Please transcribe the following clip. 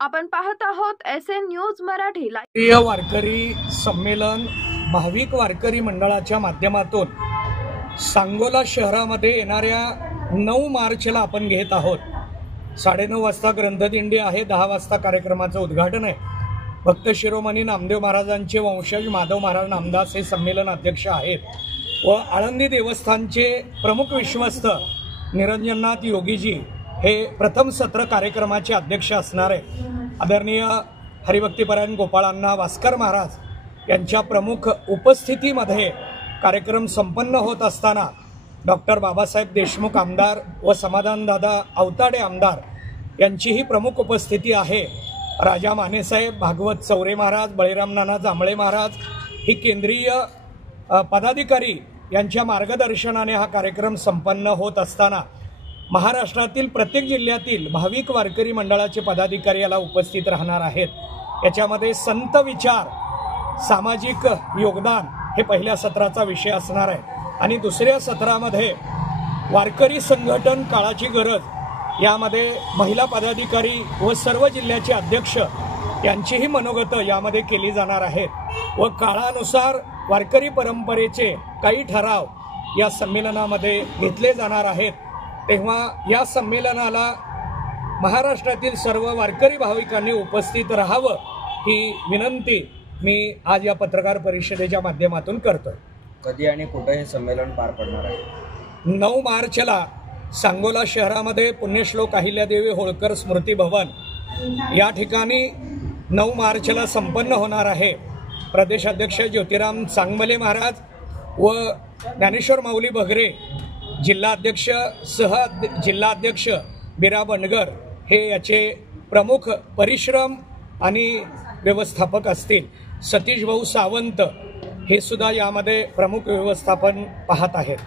आपण पाहत आहोत SN न्यूज मराठी प्रिय वारकरी संमेलन भाविक वारकरी मंडळाच्या माध्यमातून सांगोला शहरामध्ये येणाऱ्या 9 मार्चला आपण घेत आहोत। 9:30 वाजता ग्रंथदिंडी आहे, 10 वाजता कार्यक्रमाचं उद्घाटन आहे। भक्त शिरोमणी नामदेव महाराजांचे वंशज माधव महाराज नामदास हे संमेलन अध्यक्ष आहेत व आळंदी देवस्थानचे प्रमुख विश्वस्त निरंजननाथ योगीजी हे प्रथम सत्र कार्यक्रमाचे अध्यक्ष असणार आहे। आदरणीय हरिभक्तीपरायण गोपाळांना वास्कर महाराज यांच्या प्रमुख उपस्थितीमध्ये कार्यक्रम संपन्न होत असताना डॉक्टर बाबासाहेब देशमुख आमदार व समाधानदादा अवताडे आमदार यांचीही प्रमुख उपस्थिती आहे। राजा मानेसाहेब भागवत चौरे महाराज, बळीराम नाना जांभळे महाराज ही केंद्रीय पदाधिकारी यांच्या मार्गदर्शनाने हा कार्यक्रम संपन्न होत असताना महाराष्ट्रातील प्रत्येक जिल्ह्यातील भाविक वारकरी मंडळाचे पदाधिकारी याला उपस्थित राहणार आहेत। याच्यामध्ये संत विचार, सामाजिक योगदान हे पहिल्या सत्राचा विषय असणार आहे आणि दुसऱ्या सत्रामध्ये वारकरी संघटन काळाची गरज यामध्ये महिला पदाधिकारी व सर्व जिल्ह्याचे अध्यक्ष यांचीही मनोगत यामध्ये केली जाणार आहेत व काळानुसार वारकरी परंपरेचे काही ठराव या संमेलनामध्ये घेतले जाणार आहेत। तेव्हा या संमेलनाला महाराष्ट्रातील सर्व वारकरी भाविकांनी उपस्थित राहावं ही विनंती मी आज या पत्रकार परिषदेच्या माध्यमातून करतोय। कधी आणि कुठे हे संमेलन पार पडणार आहे? 9 मार्चला सांगोला शहरामध्ये पुण्यश्लोक अहिल्यादेवी होळकर स्मृती भवन या ठिकाणी 9 मार्चला संपन्न होणार आहे। प्रदेशाध्यक्ष ज्योतिराम चांगमले महाराज व ज्ञानेश्वर माऊली बगरे जिल्हाध्यक्ष जिल्हाध्यक्ष बिरा बंडगर हे याचे प्रमुख परिश्रम आणि व्यवस्थापक असतील। सतीश भाऊ सावंत हे सुद्धा यामध्ये प्रमुख व्यवस्थापन पाहत आहेत।